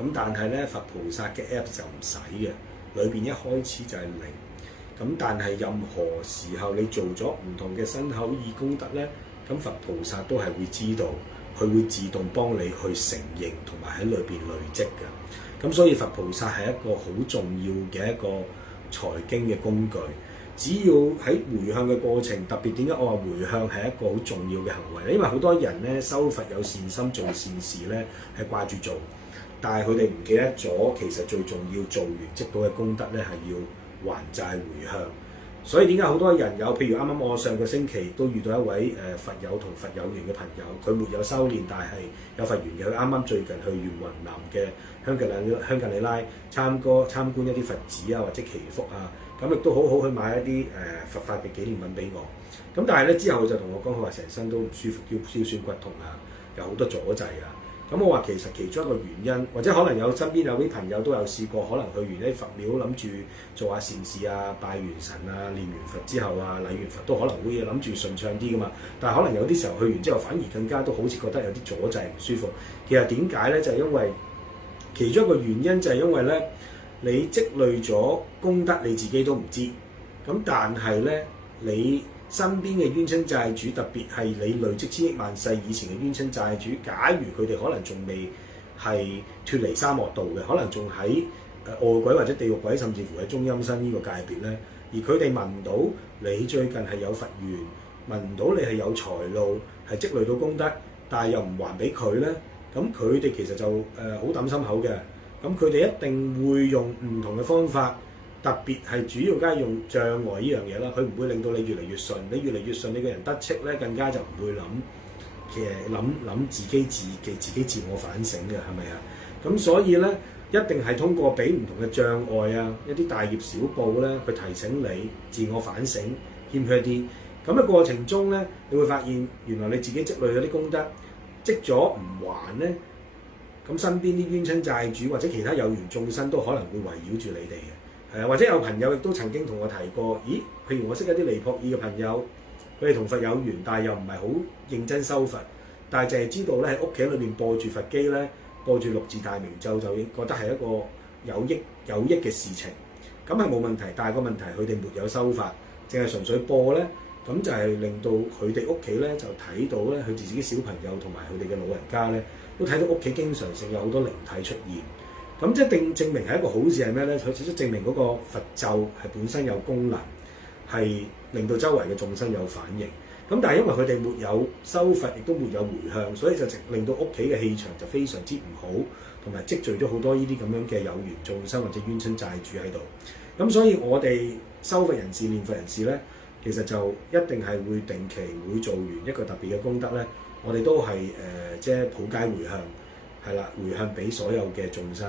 咁但係咧佛菩薩嘅 Apps 就唔使嘅，裏邊一開始就係零。咁但係任何時候你做咗唔同嘅身口意功德咧，咁佛菩薩都係會知道，佢會自動幫你去承認同埋喺裏邊累積嘅。咁所以佛菩薩係一個好重要嘅一個財經嘅工具。只要喺回向嘅過程，特別點解我話回向係一個好重要嘅行為咧？因為好多人咧修佛有善心做善事咧係掛住做，但係佢哋唔記得咗，其實最重要做完積到嘅功德咧係要還債回向。所以點解好多人有，譬如啱啱我上個星期都遇到一位佛友同佛有緣嘅朋友，佢沒有修練，但係有佛緣嘅。佢啱啱最近去完雲南嘅香格里拉參觀一啲佛寺啊或者祈福啊，咁亦都好好去買一啲佛法嘅紀念品俾我。咁但係咧之後就同我講，佢話成身都唔舒服，腰酸骨痛啊，有好多阻滯啊。咁我話其實其中一個原因，或者可能有身邊有啲朋友都有試過，可能去完啲佛廟諗住做下善事啊、拜完神啊、念完佛之後啊、禮完佛都可能會諗住順暢啲噶嘛。但係可能有啲時候去完之後，反而更加都好似覺得有啲阻滯唔舒服。其實點解咧？就係因為其中一個原因就係因為咧，你積累咗功德你自己都唔知。咁但係咧，你身邊嘅冤親債主，特別係你累積千億萬世以前嘅冤親債主，假如佢哋可能仲未係脫離三惡道嘅，可能仲喺餓鬼或者地獄鬼，甚至乎喺中陰身呢個界別咧，而佢哋聞到你最近係有佛緣，聞到你係有財路，係積累到功德，但係又唔還俾佢咧，咁佢哋其實就好抌心口嘅，咁佢哋一定會用唔同嘅方法。特別係主要梗係用障礙呢樣嘢啦，佢唔會令到你越嚟越順，你越嚟越順，你個人得戚咧，更加就唔會其實諗自己自我反省嘅，係咪啊？咁所以咧，一定係通過俾唔同嘅障礙啊，一啲大業小報咧，去提醒你自我反省，謙虛一啲。咁嘅過程中咧，你會發現原來你自己積累咗啲功德，積咗唔還咧，咁身邊啲冤親債主或者其他有緣眾生都可能會圍繞住你哋嘅。或者有朋友亦都曾經同我提過，咦？譬如我識一啲尼泊爾嘅朋友，佢哋同佛有緣，但係又唔係好認真修佛，但係淨係知道咧喺屋企裏邊播住佛機咧，播住六字大明咒，就覺得係一個有益嘅事情，咁係冇問題。但係個問題佢哋沒有修法，淨係純粹播咧，咁就係令到佢哋屋企咧就睇到咧，佢自己小朋友同埋佢哋嘅老人家咧，都睇到屋企經常性有好多靈體出現。咁即係證明係一個好事係咩咧？佢即係證明嗰個佛咒係本身有功能，係令到周圍嘅眾生有反應。咁但係因為佢哋沒有修佛，亦都沒有回向，所以就令到屋企嘅氣場就非常之唔好，同埋積聚咗好多呢啲咁樣嘅有緣眾生或者冤親債主喺度。咁所以我哋修佛人士、念佛人士咧，其實就一定係會定期會做完一個特別嘅功德咧，我哋都係即係普皆回向。係啦，回向俾所有嘅眾生。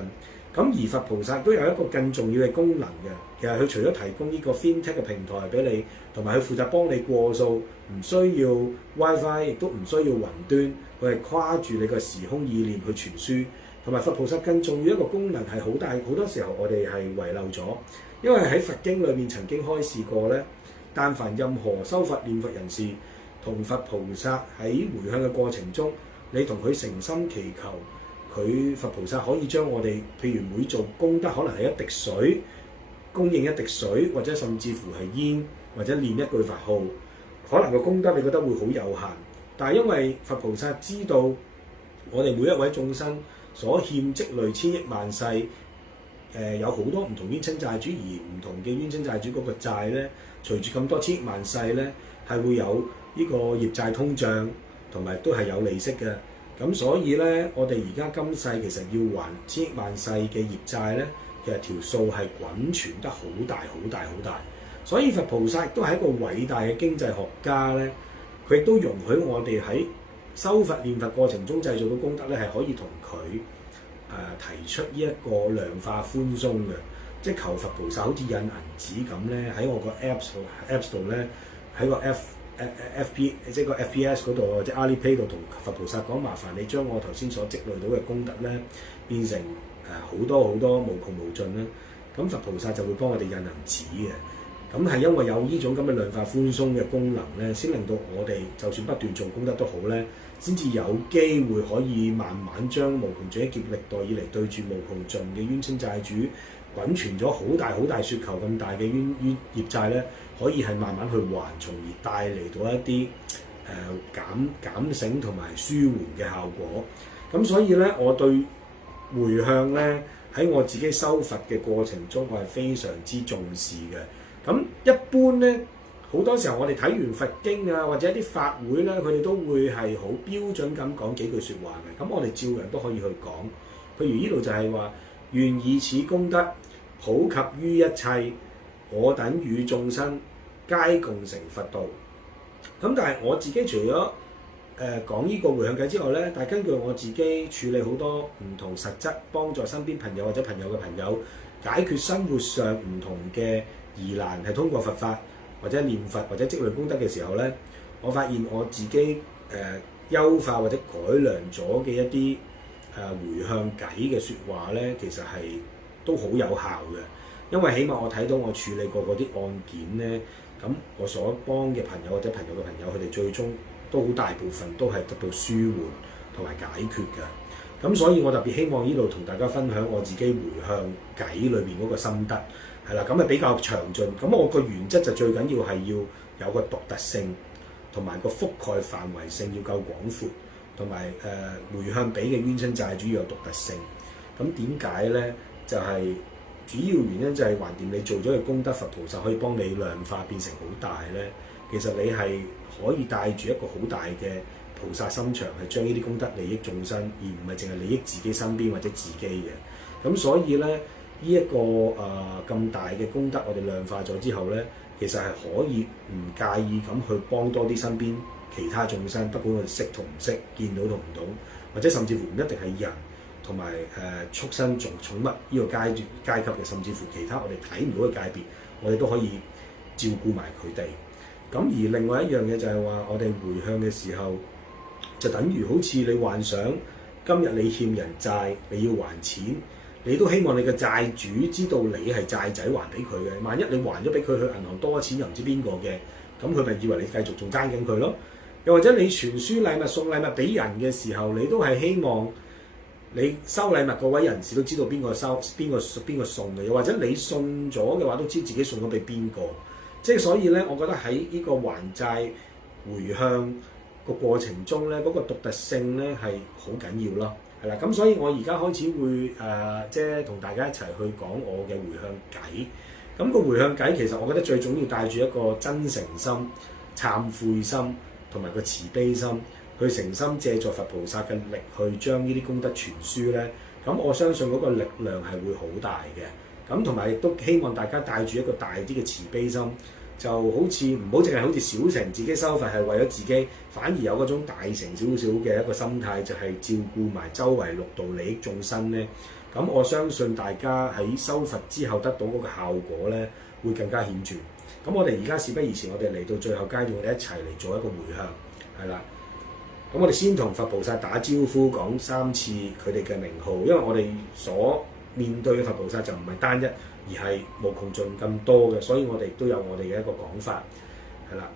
咁而佛菩薩都有一個更重要嘅功能嘅，其實佢除咗提供呢個 FinTech 嘅平台俾你，同埋佢負責幫你過數，唔需要 WiFi， 亦都唔需要雲端，佢係跨住你個時空意念去傳輸。同埋佛菩薩更重要一個功能係好大，好多時候我哋係遺漏咗，因為喺佛經裏面曾經開示過咧，但凡任何修佛念佛人士同佛菩薩喺回向嘅過程中，你同佢誠心祈求。佢佛菩薩可以將我哋，譬如每做功德，可能係一滴水，供應一滴水，或者甚至乎係煙，或者念一句佛號，可能個功德你覺得會好有限。但係因為佛菩薩知道我哋每一位眾生所欠積累千億萬世，有好多唔同冤親債主，而唔同嘅冤親債主嗰個債咧，隨住咁多千億萬世咧，係會有呢個業債通脹，同埋都係有利息嘅。咁所以咧，我哋而家今世其實要還千億萬世嘅業債咧，其實條數係滾存得好大好大好大。所以佛菩薩亦都係一個偉大嘅經濟學家咧，佢亦都容許我哋喺修佛念佛過程中製造到功德咧，係可以同佢提出呢一個量化寬鬆嘅，即係求佛菩薩好似印銀紙咁咧，喺我個 Apps 度咧，喺個 FP 即係個 FPS 嗰度，或者 Alipay 度同佛菩薩講，麻煩你將我頭先所積累到嘅功德咧，變成好多好多無窮無盡啦。咁佛菩薩就會幫我哋印銀紙嘅。咁係因為有呢種咁嘅量化寬鬆嘅功能咧，先令到我哋就算不斷做功德都好咧，先至有機會可以慢慢將無窮盡一劫歷代以嚟對住無窮盡嘅冤親債主滾存咗好大雪球咁大嘅冤業債咧，可以係慢慢去還，從而帶嚟到一啲減省同埋舒緩嘅效果。咁所以咧，我對回向咧喺我自己修佛嘅過程中，我係非常之重視嘅。咁一般咧，好多時候我哋睇完佛經啊，或者一啲法會咧，佢哋都會係好標準咁講幾句説話嘅。咁我哋照樣都可以去講。譬如呢度就係話，願以此功德普及於一切，我等與眾生皆共成佛道。咁但係我自己除咗講呢個回向偈之外咧，但係根據我自己處理好多唔同實質幫助身邊朋友或者朋友嘅朋友解決生活上唔同嘅疑難，係通過佛法或者念佛或者積累功德嘅時候咧，我發現我自己優化或者改良咗嘅一啲回向偈嘅説話咧，其實係都好有效嘅。因為起碼我睇到我處理過嗰啲案件咧，咁我所幫嘅朋友或者朋友嘅朋友，佢哋最終都好大部分都係得到舒緩同埋解決嘅。咁所以我特別希望呢度同大家分享我自己回向偈裏邊嗰個心得，係啦，咁係比較詳盡。咁我個原則就最緊要係要有個獨特性，同埋個覆蓋範圍性要夠廣闊，同埋回向俾嘅冤親債主要有獨特性。咁點解咧？就係主要原因就係橫掂你做咗嘅功德，佛菩薩可以幫你量化變成好大咧。其實你係可以帶住一個好大嘅菩薩心腸，係將呢啲功德利益眾生，而唔係淨係利益自己身邊或者自己嘅。咁所以咧，呢一個咁大嘅功德，我哋量化咗之後咧，其實係可以唔介意咁去幫多啲身邊其他眾生，不管我哋識同唔識，見到同唔到，或者甚至乎唔一定係人，同埋畜生、寵物呢個階級嘅，甚至乎其他我哋睇唔到嘅界別，我哋都可以照顧埋佢哋。咁而另外一樣嘢就係話，我哋回向嘅時候，就等於好似你幻想今日你欠人債，你要還錢，你都希望你嘅債主知道你係債仔還俾佢嘅。萬一你還咗俾佢，去銀行多咗錢又唔知邊個嘅，咁佢咪以為你繼續仲爭緊佢咯？又或者你傳輸禮物、送禮物俾人嘅時候，你都係希望你收禮物嗰位人士都知道邊個收、邊個送嘅，又或者你送咗嘅話，都知自己送咗俾邊個。即係所以咧，我覺得喺呢個還債回向個過程中咧，嗰個獨特性咧係好緊要咯，係啦。咁所以我而家開始會即係同大家一齊去講我嘅回向偈。咁個回向偈其實我覺得最重要帶住一個真誠心、懺悔心同埋個慈悲心，去誠心借助佛菩薩嘅力去將呢啲功德傳輸咧。咁我相信嗰個力量係會好大嘅。咁同埋亦都希望大家帶住一個大啲嘅慈悲心，就好似唔好淨係好似小乘自己修佛係為咗自己，反而有嗰種大乘少少嘅一個心態，就係照顧埋周圍六道利益眾生咧。咁我相信大家喺修佛之後得到嗰個效果咧，會更加顯著。咁我哋而家事不宜遲，我哋嚟到最後階段，我哋一齊嚟做一個回向，係啦。咁我哋先同佛菩薩打招呼，講3次佢哋嘅名號，因為我哋所面對嘅佛菩薩就唔係單一，而係無窮盡咁多嘅，所以我哋都有我哋嘅一個講法，係啦。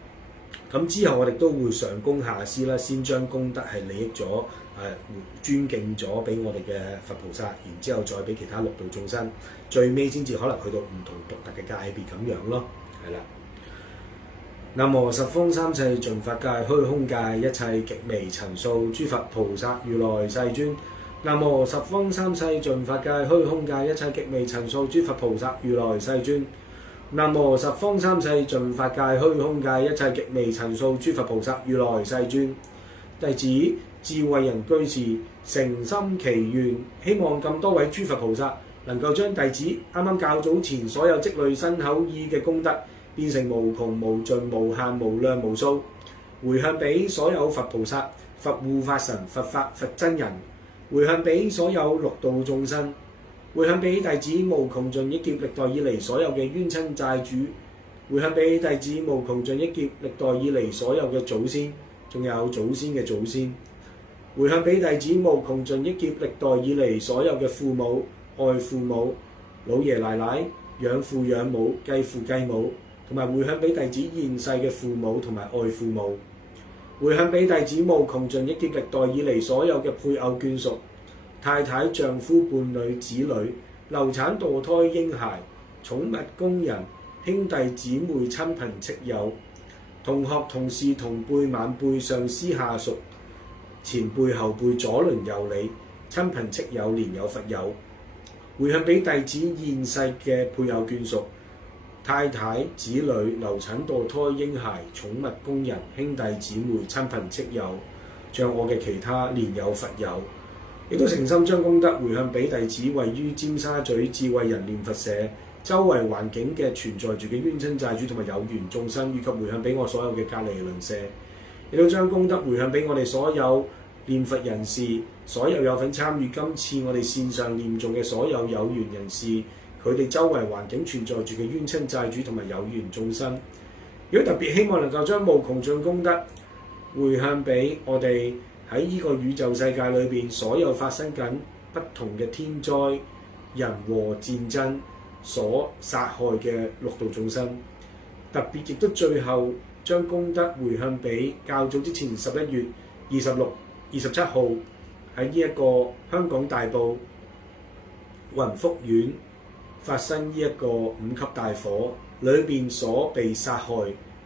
咁之後我哋都會上供下施啦，先將功德係利益咗、尊敬咗俾我哋嘅佛菩薩，然之後再俾其他六道眾生，最尾先至可能去到唔同獨特嘅界別咁樣咯，係啦。南無十方三世盡法界虛空界一切極微塵數諸佛菩薩如來世尊。南無十方三世盡法界虛空界一切極微塵數諸佛菩薩如來世尊。南無十方三世盡法界虛空界一切極微塵數諸佛菩薩如來世尊。弟子智慧人居士誠心祈願，希望咁多位諸佛菩薩能夠將弟子啱啱較早前所有積累身口意嘅功德，變成無窮無盡無限無量無數，回向俾所有佛菩薩、佛護法神、佛法佛真人，回向俾所有六道眾生，回向俾弟子無窮盡億劫歷代以嚟所有嘅冤親債主，回向俾弟子無窮盡億劫歷代以嚟所有嘅祖先，仲有祖先嘅祖先，回向俾弟子無窮盡億劫歷代以嚟所有嘅父母、外父母、老爺奶奶、養父養母、繼父繼母、同埋回向俾弟子現世嘅父母同埋外父母，回向俾弟子無窮盡億劫歷代以嚟所有嘅配偶眷屬、太太、丈夫、伴侶、子女、流產、墮胎、嬰孩、寵物、工人、兄弟姊妹、親朋戚友、同學、同事、同輩、晚輩、上司、下屬、前輩、後輩、左鄰右里、親朋戚友、蓮友、佛友，回向俾弟子現世嘅配偶眷屬、太太、子女、流產、墮胎、嬰孩、寵物、工人、兄弟姊妹、親朋戚友，像我嘅其他蓮友、佛友，亦都誠心將功德回向俾弟子位於尖沙咀智慧人念佛社周圍環境嘅存在住嘅冤親債主同埋有緣眾生，以及回向俾我所有嘅隔離鄰舍，亦都將功德回向俾我哋所有念佛人士，所有有份參與今次我哋線上念誦嘅所有有緣人士，佢哋周圍環境存在住嘅冤親債主同埋有緣眾生，如果特別希望能夠將無窮盡功德回向俾我哋喺呢個宇宙世界裏邊所有發生緊不同嘅天災、人禍、戰爭所殺害嘅六道眾生，特別亦都最後將功德回向俾較早之前11月26、27號喺呢一個香港大埔雲福苑發生呢一個5級大火裏邊所被殺害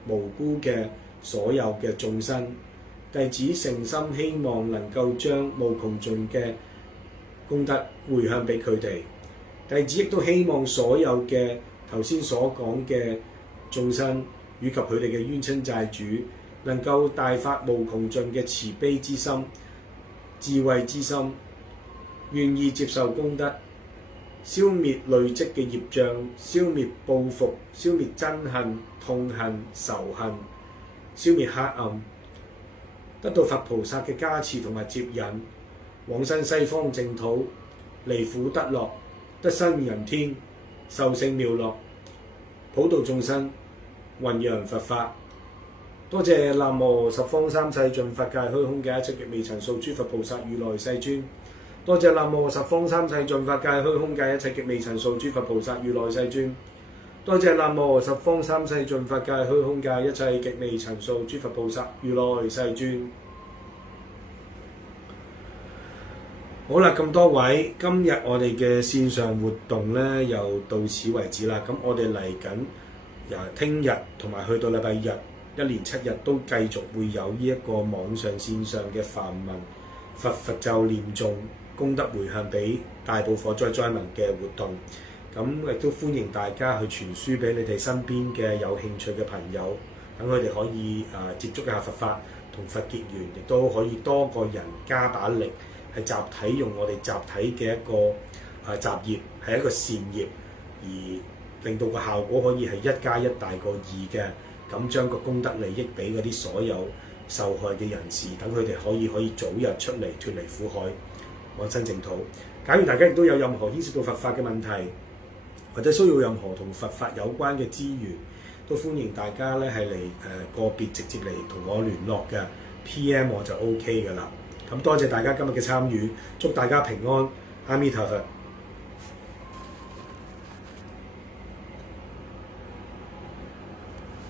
無辜嘅所有嘅眾生，弟子誠心希望能夠將無窮盡嘅功德回向俾佢哋。弟子亦都希望所有嘅頭先所講嘅眾生以及佢哋嘅冤親債主，能夠大發無窮盡嘅慈悲之心、智慧之心，願意接受功德，消滅累積嘅業障，消滅報復，消滅憎恨、痛恨、仇恨，消滅黑暗，得到佛菩薩嘅加持同埋接引，往生西方淨土，離苦得樂，得生人天，受勝妙樂，普度眾生，弘揚佛法。多謝南無十方三世盡法界虛空嘅一切極微塵數諸佛菩薩如來世尊。多謝南無十方三世盡法界虛空界一切極微塵數諸佛菩薩如來世尊。多謝南無十方三世盡法界虛空界一切極微塵數諸佛菩薩如來世尊。好啦，咁多位，今日我哋嘅線上活動咧又到此為止啦。咁我哋嚟緊由聽日同埋去到禮拜日，一連7日都繼續會有呢一個網上線上嘅梵文佛咒念誦功德回向俾大埔火災災民嘅活動。咁亦都歡迎大家去傳輸俾你哋身邊嘅有興趣嘅朋友，等佢哋可以接觸一下佛法，同佛結緣，亦都可以多個人加把力，係集體用我哋集體嘅一個集業，係一個善業，而令到個效果可以係1+1大過2嘅，咁將個功德利益俾嗰啲所有受害嘅人士，等佢哋可以早日出嚟脫離苦海，往生淨土。假如大家亦都有任何牽涉到佛法嘅問題，或者需要任何同佛法有關嘅資源，都歡迎大家咧係嚟個別直接嚟同我聯絡嘅 PM 我就 OK 㗎啦。咁多謝大家今日嘅參與，祝大家平安，阿彌陀佛。